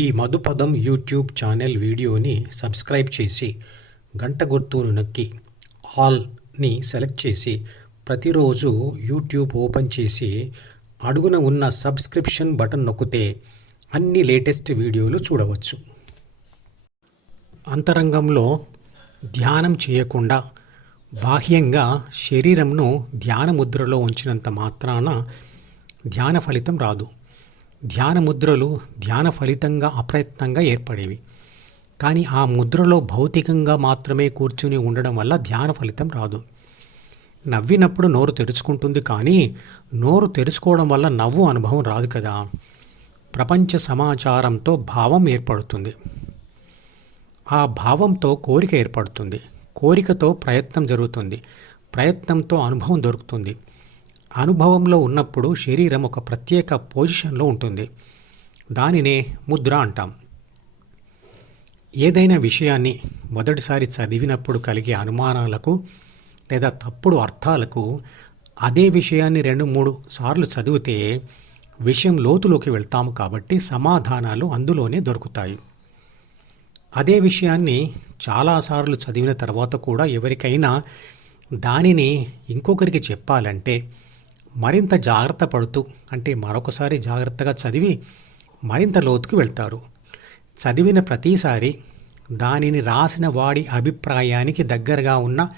ఈ Madhupadam YouTube channel వీడియోని subscribe చేసి గంట గుర్తును నొక్కి ఆల్ని సెలెక్ట్ చేసి ప్రతిరోజు యూట్యూబ్ ఓపెన్ చేసి అడుగున ఉన్న సబ్స్క్రిప్షన్ బటన్ నొక్కితే అన్ని లేటెస్ట్ వీడియోలు చూడవచ్చు. అంతరంగంలో ధ్యానం చేయకుండా బాహ్యంగా శరీరంను ధ్యాన ముద్రలో ఉంచినంత మాత్రాన ధ్యాన ఫలితం రాదు. ధ్యాన ముద్రలు ధ్యాన ఫలితంగా అప్రయత్నంగా ఏర్పడేవి. కానీ ఆ ముద్రలో భౌతికంగా మాత్రమే కూర్చుని ఉండడం వల్ల ధ్యాన ఫలితం రాదు. నవ్వినప్పుడు నోరు తెరుచుకుంటుంది కానీ నోరు తెరుచుకోవడం వల్ల నవ్వు అనుభవం రాదు కదా. ప్రపంచ సమాచారంతో భావం ఏర్పడుతుంది. ఆ భావంతో కోరిక ఏర్పడుతుంది. కోరికతో ప్రయత్నం జరుగుతుంది. ప్రయత్నంతో అనుభవం దొరుకుతుంది. అనుభవంలో ఉన్నప్పుడు శరీరం ఒక ప్రత్యేక పొజిషన్లో ఉంటుంది. దానినే ముద్ర అంటాం. ఏదైనా విషయాన్ని మొదటిసారి చదివినప్పుడు కలిగే అనుమానాలకు లేదా తప్పుడు అర్థాలకు అదే విషయాన్ని రెండు మూడు సార్లు చదివితే విషయం లోతులోకి వెళ్తాము కాబట్టి సమాధానాలు అందులోనే దొరుకుతాయి. అదే విషయాన్ని చాలాసార్లు చదివిన తర్వాత కూడా ఎవరికైనా దానిని ఇంకొకరికి చెప్పాలంటే మరింత జాగ్రత్త పడుతూ అంటే మరొకసారి జాగ్రత్తగా చదివి మరింత లోతుకు వెళ్తారు. చదివిన ప్రతిసారి దానిని రాసిన వాడి అభిప్రాయానికి దగ్గరగా ఉన్న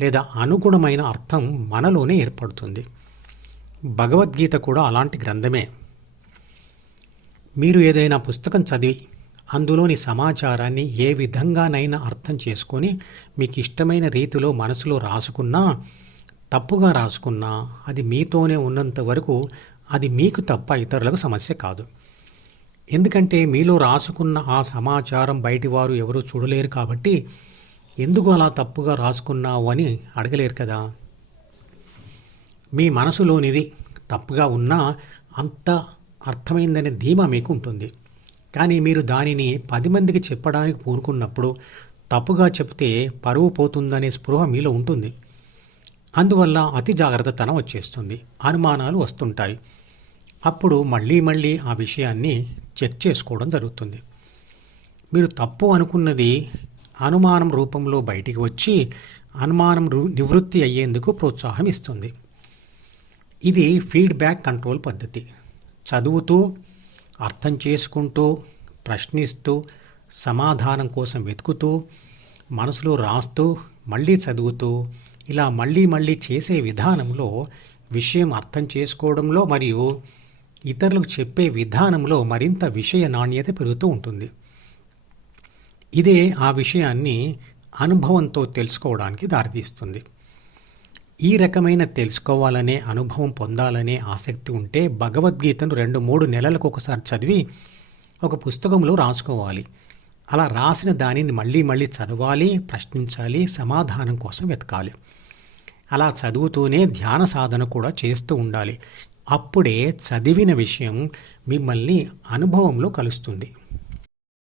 లేదా అనుగుణమైన అర్థం మనలోనే ఏర్పడుతుంది. భగవద్గీత కూడా అలాంటి గ్రంథమే. మీరు ఏదైనా పుస్తకం చదివి అందులోని సమాచారాన్ని ఏ విధంగానైనా అర్థం చేసుకొని మీకు ఇష్టమైన రీతిలో మనసులో రాసుకున్నా తప్పుగా రాసుకున్నా అది మీతోనే ఉన్నంత వరకు అది మీకు తప్ప ఇతరులకు సమస్య కాదు. ఎందుకంటే మీలో రాసుకున్న ఆ సమాచారం బయటివారు ఎవరూ చూడలేరు కాబట్టి ఎందుకు అలా తప్పుగా రాసుకున్నావు అని అడగలేరు కదా. మీ మనసులోనిది తప్పుగా ఉన్నా అంత అర్థమైందనే ధీమా మీకు ఉంటుంది కానీ మీరు దానిని పది మందికి చెప్పడానికి పూనుకున్నప్పుడు తప్పుగా చెప్తే పరువు పోతుందనే స్పృహ మీలో ఉంటుంది. అందువల్ల అతి జాగ్రత్తతనం వచ్చేస్తుంది. అనుమానాలు వస్తుంటాయి. అప్పుడు మళ్ళీ మళ్ళీ ఆ విషయాన్ని చెక్ చేసుకోవడం జరుగుతుంది. మీరు తప్పు అనుకున్నది అనుమానం రూపంలో బయటికి వచ్చి అనుమానం నివృత్తి అయ్యేందుకు ప్రోత్సాహం ఇస్తుంది. ఇది ఫీడ్బ్యాక్ కంట్రోల్ పద్ధతి. చదువుతూ అర్థం చేసుకుంటూ ప్రశ్నిస్తూ సమాధానం కోసం వెతుకుతూ మనసులో రాస్తూ మళ్ళీ చదువుతూ ఇలా మళ్ళీ మళ్ళీ చేసే విధానంలో విషయం అర్థం చేసుకోవడంలో మరియు ఇతరులకు చెప్పే విధానంలో మరింత విషయ నాణ్యత పెరుగుతూ ఉంటుంది. ఇదే ఆ విషయాన్ని అనుభవంతో తెలుసుకోవడానికి దారితీస్తుంది. ఈ రకమైన తెలుసుకోవాలనే అనుభవం పొందాలనే ఆసక్తి ఉంటే భగవద్గీతను రెండు మూడు నెలలకు ఒకసారి చదివి ఒక పుస్తకంలో రాసుకోవాలి. అలా రాసిన దానిని మళ్ళీ మళ్ళీ చదవాలి ప్రశ్నించాలి సమాధానం కోసం వెతకాలి. అలా చదువుతూనే ధ్యాన సాధన కూడా చేస్తూ ఉండాలి. అప్పుడే చదివిన విషయం మిమ్మల్ని అనుభవంలో కలుస్తుంది.